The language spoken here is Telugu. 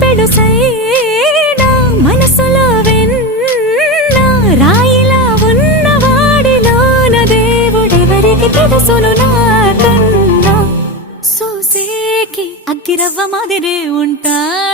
పెడుసైనా మనసులో వెన్న రాయిలా ఉన్నవాడిలోన దేవుడెవరికి తెలుసును నాకన్నా. సూసేకి అగ్గిరవ్వ మాదిరే ఉంటాడు.